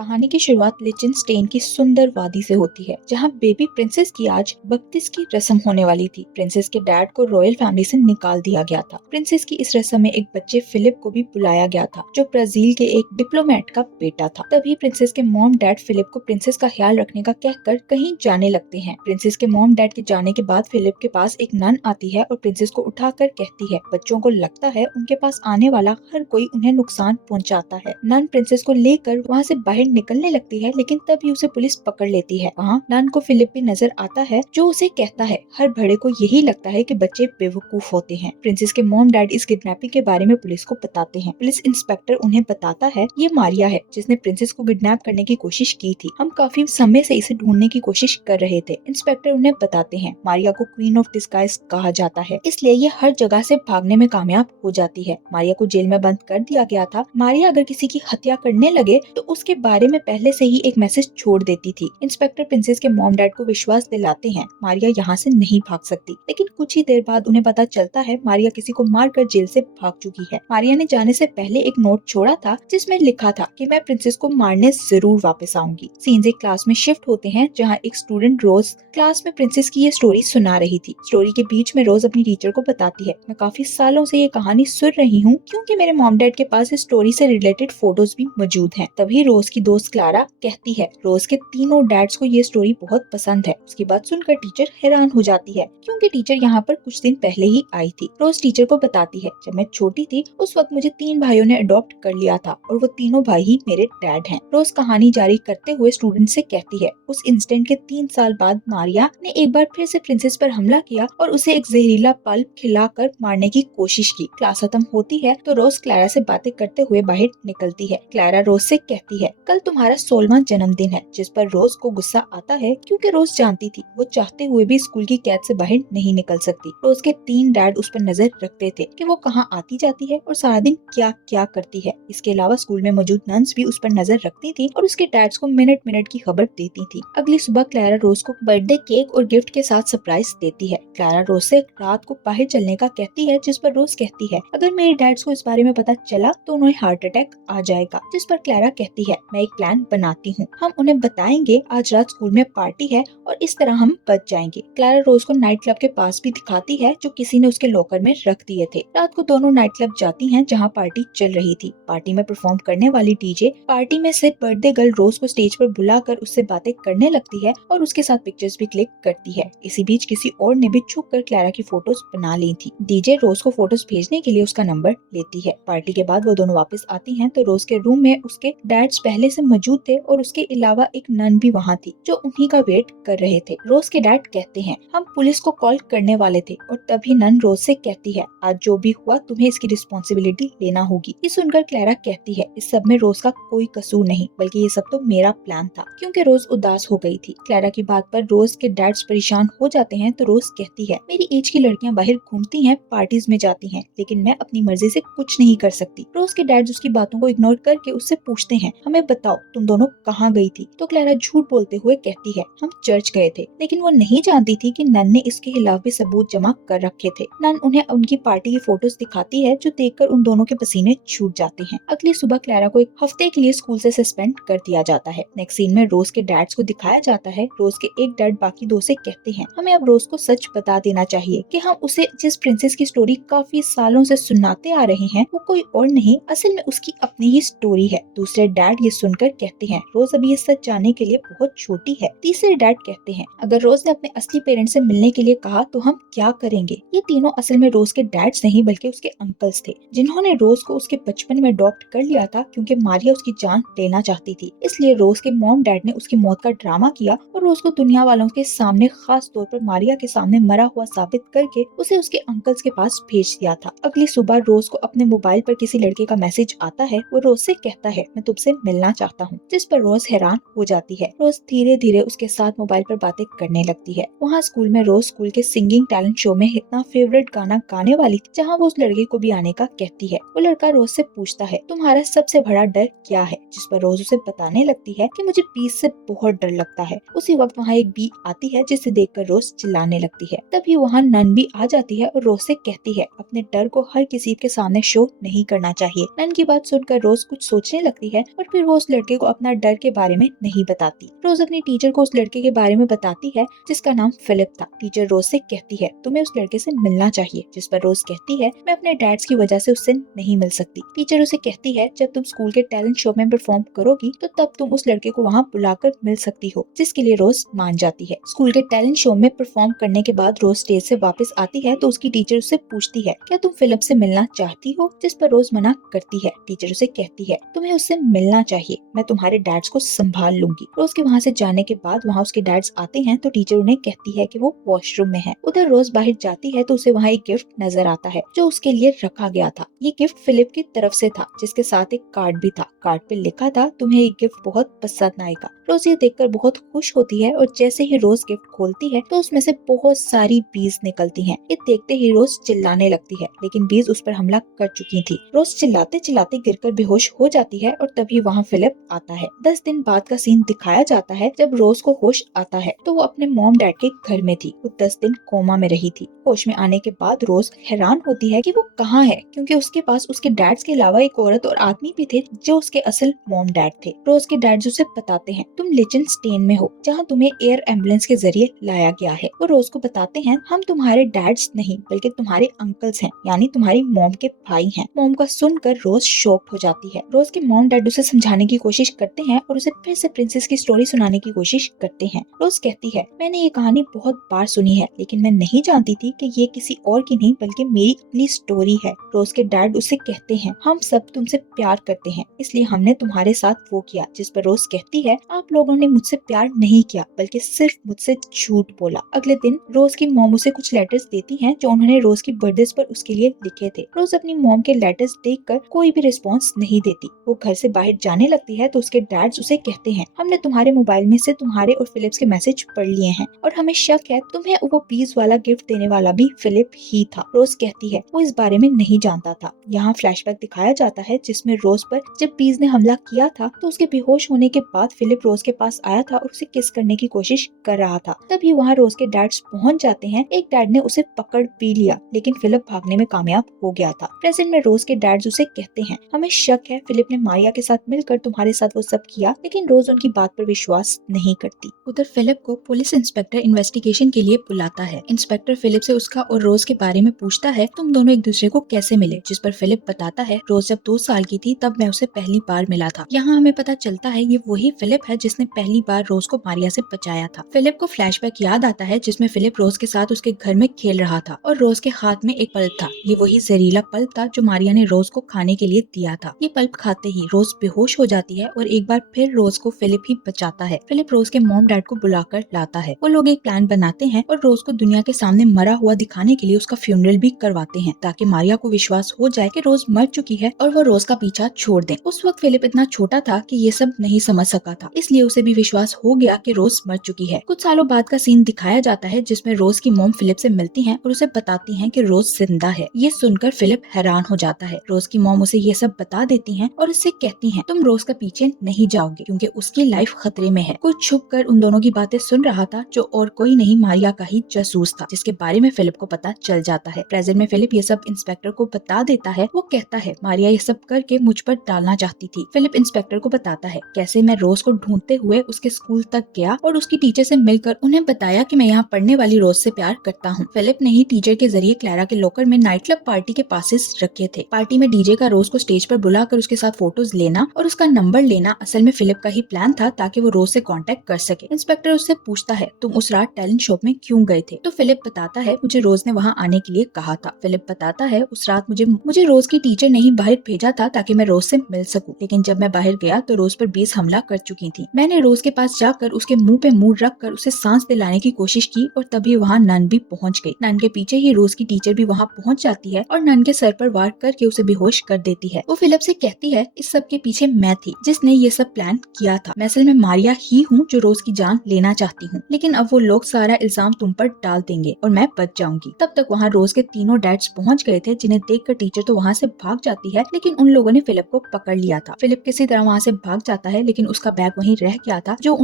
कहानी की शुरुआत लिचेनस्टेन की सुंदर वादी से होती है, जहाँ बेबी प्रिंसेस की आज बत्तीस की रस्म होने वाली थी। प्रिंसेस के डैड को रॉयल फैमिली से निकाल दिया गया था। प्रिंसेस की इस रस्म में एक बच्चे फिलिप को भी बुलाया गया था, जो ब्राजील के एक डिप्लोमेट का बेटा था। तभी प्रिंसेस के मॉम डैड फिलिप को प्रिंसेस का ख्याल रखने का कहकर कहीं जाने लगते हैं। प्रिंसेस के मॉम डैड के जाने के बाद फिलिप के पास एक नन आती है और प्रिंसेस को उठाकर कहती है, बच्चों को लगता है उनके पास आने वाला हर कोई उन्हें नुकसान पहुँचाता है। नन प्रिंसेस को लेकर वहाँ से बाहर निकलने लगती है, लेकिन तभी उसे पुलिस पकड़ लेती है। वहाँ नन को फिलिप भी नजर आता है, जो उसे कहता है हर बड़े को यही लगता है कि बच्चे बेवकूफ होते हैं। प्रिंसेस के मॉम डैड इस किडनैपिंग के बारे में पुलिस को बताते हैं। पुलिस इंस्पेक्टर उन्हें बताता है, ये मारिया है जिसने प्रिंसेस को किडनैप करने की कोशिश की थी। हम काफी समय से इसे ढूंढने की कोशिश कर रहे थे। इंस्पेक्टर उन्हें बताते हैं, मारिया को क्वीन ऑफ डिस्गाइज कहा जाता है, इसलिए ये हर जगह से भागने में कामयाब हो जाती है। मारिया को जेल में बंद कर दिया गया था। मारिया अगर किसी की हत्या करने लगे तो उसके बारे में पहले से ही एक मैसेज छोड़ देती थी। इंस्पेक्टर प्रिंसेस के मॉम डैड को विश्वास दिलाते हैं, मारिया यहाँ से नहीं भाग सकती। लेकिन कुछ ही देर बाद उन्हें पता चलता है मारिया किसी को मारकर जेल से भाग चुकी है। मारिया ने जाने से पहले एक नोट छोड़ा था, जिसमें लिखा था कि मैं प्रिंसेस को मारने जरूर वापस आऊंगी। सीन्स एक क्लास में शिफ्ट होते हैं, जहाँ एक स्टूडेंट रोज क्लास में प्रिंसेस की ये स्टोरी सुना रही थी। स्टोरी के बीच में रोज अपनी टीचर को बताती है, मैं काफी सालों से ये कहानी सुन रही हूँ, क्योंकि मेरे मॉम डैड के पास इस स्टोरी से रिलेटेड फोटोज भी मौजूद हैं। तभी रोज की दोस्त क्लारा कहती है, रोज के तीनों डैड्स को ये स्टोरी बहुत पसंद है। उसकी बात सुनकर टीचर हैरान हो जाती है, क्योंकि टीचर यहाँ पर कुछ दिन पहले ही आई थी। रोज टीचर को बताती है, जब मैं छोटी थी उस वक्त मुझे 3 भाइयों ने अडॉप्ट कर लिया था और वो तीनों भाई ही मेरे डैड हैं। रोज कहानी जारी करते हुए स्टूडेंट से कहती है, उस इंसिडेंट के 3 साल बाद मारिया ने एक बार फिर से प्रिंसेस पर हमला किया और उसे एक जहरीला पल्प खिलाकर मारने की कोशिश की। क्लास खत्म होती है तो रोज क्लारा से बातें करते हुए बाहर निकलती है। क्लारा रोज से कहती है, कल तुम्हारा 16वां जन्मदिन है, जिस पर रोज को गुस्सा आता है, क्योंकि रोज जानती थी वो चाहते हुए भी स्कूल की कैद से बाहर नहीं निकल सकती। रोज के 3 डैड उस पर नजर रखते थे कि वो कहाँ आती जाती है और सारा दिन क्या क्या करती है। इसके अलावा स्कूल में मौजूद नन्स भी उस पर नजर रखती थी और उसके डैड्स को मिनट मिनट की खबर देती थी। अगली सुबह क्लारा रोज को बर्थडे केक और गिफ्ट के साथ सरप्राइज देती है। क्लारा रोज से रात को बाहर चलने का कहती है, जिस पर रोज कहती है, अगर मेरे डैड्स को इस बारे में पता चला तो उन्हें हार्ट अटैक आ जाएगा। जिस पर क्लारा कहती है, मैं एक प्लान बनाती हूँ, हम उन्हें बताएंगे आज रात स्कूल में पार्टी है और इस तरह हम बच जाएंगे। क्लारा रोज को नाइट क्लब के पास भी दिखाती है, जो किसी ने उसके लॉकर में रख दिए थे। रात को दोनों नाइट क्लब जाती हैं, जहाँ पार्टी चल रही थी। पार्टी में परफॉर्म करने वाली डीजे पार्टी में से बर्थडे गर्ल रोज को स्टेज पर बुलाकर उससे बातें करने लगती है और उसके साथ पिक्चर्स भी क्लिक करती है। इसी बीच किसी और ने भी छुप कर क्लारा की फोटोज बना ली थी। डीजे रोज को फोटोज भेजने के लिए उसका नंबर लेती है। पार्टी के बाद वो दोनों वापस आती हैं तो रोज के रूम में उसके डैड्स पहले से मौजूद थे और उसके अलावा एक नन भी वहाँ थी, जो उन्हीं का वेट कर रहे थे। रोज के डैड कहते हैं, हम पुलिस को कॉल करने वाले थे, और तभी नन रोज से कहती है, आज जो भी हुआ तुम्हें इसकी रिस्पॉन्सिबिलिटी लेना होगी। ये सुनकर क्लारा कहती है, इस सब में रोज का कोई कसूर नहीं, बल्कि ये सब तो मेरा प्लान था, क्योंकि रोज उदास हो गई थी। क्लारा की बात पर रोज के डैड्स परेशान हो जाते हैं तो रोज कहती है, मेरी एज की लड़कियां बाहर घूमती हैं, पार्टीज में जाती हैं, लेकिन मैं अपनी मर्जी से कुछ नहीं कर सकती। रोज के डैड उसकी बातों को इग्नोर करके उससे पूछते हैं, हमें बताओ तुम दोनों कहाँ गई थी? तो क्लारा झूठ बोलते हुए कहती है, हम चर्च गए थे। लेकिन वो नहीं जानती थी कि नन ने इसके खिलाफ भी सबूत जमा कर रखे थे। नन उन्हें उनकी पार्टी की फोटोज दिखाती है, जो देखकर उन दोनों के पसीने छूट जाते हैं। अगली सुबह क्लारा को एक हफ्ते के लिए स्कूल से सस्पेंड कर दिया जाता है। नेक्स्ट सीन में रोज के डैड्स को दिखाया जाता है। रोज के एक डैड बाकी 2 से कहते हैं, हमें अब रोज को सच बता देना चाहिए कि हम उसे जिस प्रिंसेस की स्टोरी काफी सालों से सुनाते आ रहे हैं, वो कोई और नहीं, असल में उसकी अपनी ही स्टोरी है। दूसरे डैड ये सुनकर कहते हैं, रोज अभी ये सच जानने के लिए बहुत छोटी है। तीसरे डैड कहते हैं, अगर रोज ने अपने असली पेरेंट्स से मिलने के लिए कहा तो हम क्या करेंगे? ये तीनों असल में रोज के डैड्स नहीं, बल्कि उसके अंकल्स थे, जिन्होंने रोज को उसके बचपन में अडॉप्ट कर लिया था, क्योंकि मारिया उसकी जान लेना चाहती थी। इसलिए रोज के मॉम डैड ने उसकी मौत का ड्रामा किया और रोज को दुनिया वालों के सामने, खास तौर पर मारिया के सामने मरा हुआ साबित करके उसे उसके अंकल्स के पास भेज दिया था। अगली सुबह रोज को अपने मोबाइल पर किसी लड़के का मैसेज आता है। वो रोज से कहता है, मैं तुमसे मिलना चाहता हूँ, जिस पर रोज हैरान हो जाती है। रोज धीरे धीरे उसके साथ मोबाइल पर बातें करने लगती है। वहाँ स्कूल में रोज स्कूल के सिंगिंग टैलेंट शो में इतना फेवरेट गाना गाने वाली थी, जहाँ वो उस लड़के को भी आने का कहती है। वो लड़का रोज से पूछता है, तुम्हारा सबसे बड़ा डर क्या है? जिस पर रोज उसे बताने लगती है कि मुझे बीज से बहुत डर लगता है। उसी वक्त वहाँ एक बी आती है, जिसे देखकर रोज चिल्लाने लगती है। तभी वहाँ नन भी आ जाती है और रोज से कहती है, अपने डर को हर किसी के सामने शो नहीं करना चाहिए। नन की बात सुनकर रोज कुछ सोचने लगती है और फिर वो उस लड़के को अपना डर के बारे में नहीं बताती। रोज अपनी टीचर को उस लड़के के बारे में बताती है जिसका नाम फिलिप था। टीचर रोज से कहती है तुम्हें उस लड़के से मिलना चाहिए, जिस पर रोज कहती है मैं अपने डैड्स की वजह से उससे नहीं मिल सकती। टीचर उसे कहती है जब तुम स्कूल के टैलेंट शो में परफॉर्म करोगी तो तब तुम उस लड़के को वहाँ बुलाकर मिल सकती हो, जिसके लिए रोज मान जाती है। स्कूल के टैलेंट शो में परफॉर्म करने के बाद रोज स्टेज से वापस आती है तो उसकी टीचर उससे पूछती है क्या तुम फिलिप से मिलना चाहती हो, जिस पर रोज मना करती है। टीचर उसे कहती है तुम्हें उससे मिलना चाहिए, मैं तुम्हारे डैड्स को संभाल लूंगी। रोज के वहाँ से जाने के बाद वहाँ उसके डैड्स आते हैं तो टीचर उन्हें कहती है कि वो वॉशरूम में है। उधर रोज बाहर जाती है तो उसे वहाँ एक गिफ्ट नजर आता है जो उसके लिए रखा गया था। ये गिफ्ट फिलिप की तरफ से था, जिसके साथ एक कार्ड भी था। कार्ड पे लिखा था तुम्हें ये गिफ्ट बहुत पसंद आएगा। रोज ये देखकर बहुत खुश होती है और जैसे ही रोज गिफ्ट खोलती है तो उसमें से बहुत सारी बीज निकलती हैं। ये देखते ही रोज चिल्लाने लगती है, लेकिन बीज उस पर हमला कर चुकी थी। रोज चिल्लाते चिल्लाते गिरकर बेहोश हो जाती है और तभी वहाँ फिलिप आता है। 10 दिन बाद का सीन दिखाया जाता है जब रोज को होश आता है तो वो अपने मॉम डैड के घर में थी। वो 10 दिन कोमा में रही थी। होश में आने के बाद रोज हैरान होती है कि वो कहाँ है, क्योंकि उसके पास उसके डैड्स के अलावा एक औरत और आदमी भी थे जो उसके असल मॉम डैड थे। रोज के डैड्स उसे बताते हैं तुम लिचनस्टेन में हो, जहाँ तुम्हें एयर एम्बुलेंस के जरिए लाया गया है। वो रोज को बताते हैं हम तुम्हारे डैड्स नहीं बल्कि तुम्हारे अंकल्स हैं, यानी तुम्हारी मॉम के भाई हैं। मॉम का सुनकर रोज शॉक हो जाती है। रोज के मॉम डैड उसे समझाने की कोशिश करते हैं और उसे फिर से प्रिंसेस की स्टोरी सुनाने की कोशिश करते हैं। रोज कहती है मैंने ये कहानी बहुत बार सुनी है, लेकिन मैं नहीं जानती थी कि ये किसी और की नहीं बल्कि मेरी अपनी स्टोरी है। रोज के डैड उसे कहते हैं हम सब तुमसे प्यार करते हैं, इसलिए हमने तुम्हारे साथ वो किया। जिस पर रोज कहती है आप लोगों ने मुझसे प्यार नहीं किया बल्कि सिर्फ मुझसे झूठ बोला। अगले दिन रोज की मॉम उसे कुछ लेटर्स देती हैं जो उन्होंने रोज की बर्थडे पर उसके लिए लिखे थे। रोज अपनी मॉम के लेटर्स देखकर कोई भी रिस्पॉन्स नहीं देती। वो घर से बाहर जाने लगती है तो उसके डैड्स उसे कहते हैं हमने तुम्हारे मोबाइल में से तुम्हारे और फिलिप्स के मैसेज पढ़ लिए हैं और हमें शक है तुम्हें वो बीज वाला गिफ्ट देने वाला भी फिलिप ही था। रोज कहती है वो इस बारे में नहीं जानता था। यहाँ फ्लैशबैक दिखाया जाता है जिसमें रोज पर जब बीज ने हमला किया था तो उसके बेहोश होने के बाद फिलिप रोज के पास आया था और उसे किस करने की कोशिश कर रहा था। तभी वहाँ रोज के डैड्स पहुँच जाते हैं। एक डैड ने उसे पकड़ भी लिया, लेकिन फिलिप भागने में कामयाब हो गया था। प्रेजेंट में रोज के डैड्स उसे कहते हैं हमें शक है फिलिप ने मारिया के साथ मिलकर तुम्हारे साथ वो सब किया, लेकिन रोज उनकी बात पर विश्वास नहीं करती। उधर फिलिप को पुलिस इंस्पेक्टर इन्वेस्टिगेशन के लिए बुलाता है। इंस्पेक्टर फिलिप से उसका और रोज के बारे में पूछता है तुम दोनों एक दूसरे को कैसे मिले, जिस पर फिलिप बताता है रोज जब 2 साल की थी तब मैं उसे पहली बार मिला था। यहाँ हमें पता चलता है ये वही फिलिप है जिसने पहली बार रोज को मारिया से बचाया था। फिलिप को फ्लैशबैक याद आता है जिसमें फिलिप रोज के साथ उसके घर में खेल रहा था और रोज के हाथ में एक पल्प था। ये वही जहरीला पल्प था जो मारिया ने रोज को खाने के लिए दिया था। ये पल्प खाते ही रोज बेहोश हो जाती है और एक बार फिर रोज को फिलिप ही बचाता है। फिलिप रोज के मॉम डैड को बुलाकर लाता है। वो लोग एक प्लान बनाते हैं और रोज को दुनिया के सामने मरा हुआ दिखाने के लिए उसका फ्यूनरल भी करवाते हैं ताकि मारिया को विश्वास हो जाए कि रोज मर चुकी है और वो रोज का पीछा छोड़ दे। उस वक्त फिलिप इतना छोटा था कि ये सब नहीं समझ सका था, इसलिए उसे भी विश्वास हो गया कि रोज मर चुकी है। कुछ सालों बाद का सीन दिखाया जाता है जिसमें रोज की मॉम फिलिप से मिलती हैं और उसे बताती हैं कि रोज जिंदा है। ये सुनकर फिलिप हैरान हो जाता है। रोज की मॉम उसे ये सब बता देती हैं और उससे कहती हैं तुम रोज के पीछे नहीं जाओगे क्योंकि उसकी लाइफ खतरे में है। कुछ छुप कर उन दोनों की बातें सुन रहा था जो और कोई नहीं मारिया का ही जासूस था, जिसके बारे में फिलिप को पता चल जाता है। प्रेजेंट में फिलिप ये सब इंस्पेक्टर को बता देता है। वो कहता है मारिया ये सब करके मुझ पर डालना चाहती थी। फिलिप इंस्पेक्टर को बताता है कैसे मैं रोज को ढूंढते हुए उसके स्कूल तक गया और उसकी टीचर से मिलकर उन्हें बताया कि मैं यहाँ पढ़ने वाली रोज से प्यार करता हूँ। फिलिप ने ही टीचर के जरिए क्लैरा के लॉकर में नाइट क्लब पार्टी के पासेस रखे थे। पार्टी में डीजे का रोज को स्टेज पर बुलाकर उसके साथ फोटोज लेना और उसका नंबर लेना असल में फिलिप का ही प्लान था ताकि वो रोज से कांटेक्ट कर सके। इंस्पेक्टर उससे पूछता है तुम उस रात टैलेंट शो में क्यों गए थे? तो फिलिप बताता है मुझे रोज ने वहाँ आने के लिए कहा था। फिलिप बताता है उस रात मुझे रोज की टीचर ने ही बाहर भेजा था ताकि मैं रोज से मिल सकूं, लेकिन जब मैं बाहर गया तो रोज पर 20 हमला कर चुकी थी। मैंने रोज के पास जाकर उसके मुंह पे मुंह रखकर उसे सांस दिलाने की कोशिश की और तभी वहाँ नन भी पहुँच गई। नन के पीछे ही रोज की टीचर भी वहाँ पहुँच जाती है और नन के सर पर वार करके उसे बेहोश कर देती है। वो फिलिप से कहती है इस सब के पीछे मैं थी जिसने ये सब प्लान किया था। मैं असल में मारिया ही हूँ जो रोज की जान लेना चाहती हूँ, लेकिन अब वो लोग सारा इल्जाम तुम पर डाल देंगे और मैं बच जाऊंगी। तब तक वहाँ रोज के तीनों डैड्स पहुँच गए थे, जिन्हें देखकर टीचर तो वहाँ से भाग जाती है, लेकिन उन लोगों ने फिलिप को पकड़ लिया था। फिलिप किसी तरह वहाँ से भाग जाता है, लेकिन उसका बैग वहीं रह गया था जो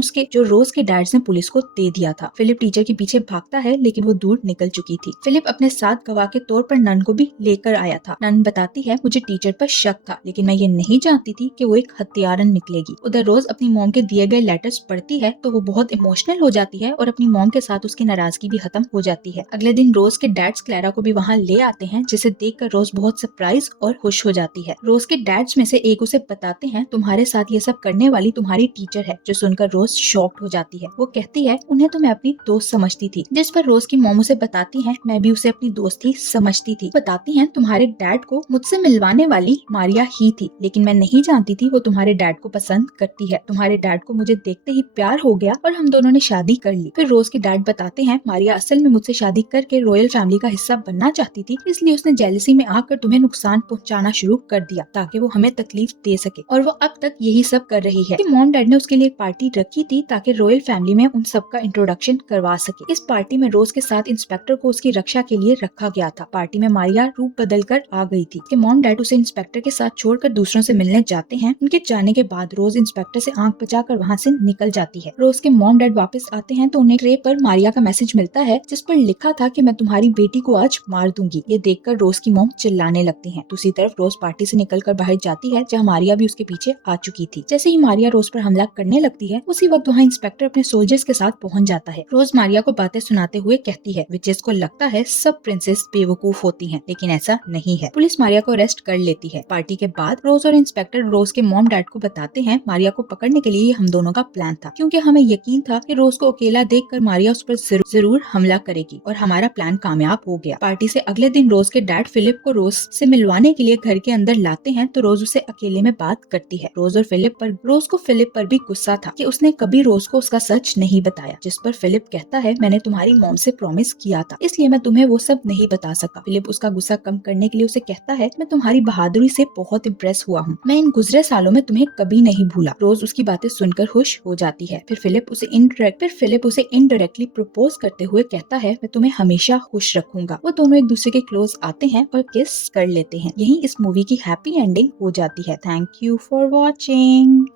रोज के डैड्स ने पुलिस को दे दिया था। फिलिप टीचर के पीछे भागता है, लेकिन वो दूर निकल चुकी थी। फिलिप अपने साथ गवाह के तौर पर नन को भी लेकर आया था। नन बताती है मुझे टीचर पर शक था, लेकिन मैं ये नहीं जानती थी कि वो एक हत्यारन निकलेगी। उधर रोज अपनी मॉम के दिए गए लेटर्स पढ़ती है तो वो बहुत इमोशनल हो जाती है और अपनी मॉम के साथ उसकी नाराजगी भी खत्म हो जाती है। अगले दिन रोज के डैड्स क्लैरा को भी वहाँ ले आते हैं, जिसे देखकर रोज बहुत सरप्राइज और खुश हो जाती है। रोज के डैड्स में से एक उसे बताते हैं तुम्हारे साथ ये सब करने वाली तुम्हारी टीचर है, जो सुनकर रोज शॉक्ड हो जाती है। वो कहती है उन्हें तो मैं अपनी दोस्त समझती थी, जिस पर रोज की मॉम उसे बताती है मैं भी उसे अपनी दोस्त ही समझती थी। बताती है तुम्हारे डैड को मुझसे मिलवाने वाली मारिया ही थी, लेकिन मैं नहीं जानती थी वो तुम्हारे डैड को पसंद करती है। तुम्हारे डैड को मुझे देखते ही प्यार हो गया और हम दोनों ने शादी कर ली। फिर रोज के डैड बताते हैं मारिया असल में मुझसे शादी करके रॉयल फैमिली का हिस्सा बनना चाहती थी, इसलिए उसने जेलसी में आकर तुम्हें नुकसान पहुंचाना शुरू कर दिया ताकि वो हमें तकलीफ दे सके, और वो अब तक यही सब कर रही है। मॉम डैड ने उसके लिए एक पार्टी रखी थी ताकि रॉयल फैमिली में उन सब का इंट्रोडक्शन करवा सके। इस पार्टी में रोज के साथ इंस्पेक्टर को उसकी रक्षा के लिए रखा गया था। पार्टी में मारिया रूप बदल कर आ गई थी। मॉम डैड उसे इंस्पेक्टर के साथ छोड़कर दूसरों से मिलने जाते हैं। उनके जाने के बाद रोज इंस्पेक्टर से आंख बचाकर वहाँ से निकल जाती है। रोज के मॉम डैड वापस आते हैं तो उन्हें ट्रे पर मारिया का मैसेज मिलता है, जिस पर लिखा था कि मैं तुम्हारी बेटी को आज मार दूंगी। ये देखकर रोज की मॉम चिल्लाने लगती है। दूसरी तरफ रोज पार्टी से निकलकर बाहर जाती है, जहाँ मारिया भी उसके पीछे आ चुकी थी। जैसे ही मारिया रोज पर हमला करने लगती है, उसी वक्त वहाँ इंस्पेक्टर अपने सोल्जर्स के साथ पहुँच जाता है। रोज मारिया को बातें सुनाते हुए कहती है विचेस को लगता है सब प्रिंसेस बेवकूफ होती हैं, लेकिन ऐसा नहीं है। पुलिस मारिया को अरेस्ट कर लेती है। पार्टी के बाद रोज और इंस्पेक्टर रोज के मॉम डैड को बताते हैं मारिया को पकड़ने के लिए हम दोनों का प्लान था, क्योंकि हमें यकीन था कि रोज को अकेला देखकर मारिया उस पर जरूर हमला करेगी, और हमारा प्लान कामयाब हो गया। पार्टी से अगले दिन रोज के डैड फिलिप को रोज से मिलवाने के लिए घर के अंदर लाते हैं तो रोज उसे अकेले में बात करती है। रोज को फिलिप पर भी गुस्सा था कि उसने कभी रोज को उसका सच नहीं बताया, जिस पर फिलिप कहता है मैंने तुम्हारी मॉम से प्रॉमिस किया था, इसलिए मैं तुम्हें वो सब नहीं बता सका। फिलिप उसका गुस्सा कम करने के लिए उसे कहता है मैं तुम्हारी बहादुरी से बहुत इम्प्रेस हुआ हूँ, मैं इन गुजरे सालों में तुम्हें कभी नहीं भूला। रोज उसकी बातें सुनकर खुश हो जाती है। फिर फिलिप उसे इनडायरेक्टली प्रपोज करते हुए कहता है मैं तुम्हें हमेशा खुश रखूंगा। वो दोनों एक दूसरे के क्लोज आते हैं और किस कर लेते हैं। यही इस मूवी की हैप्पी एंडिंग हो जाती है। Thank you for watching.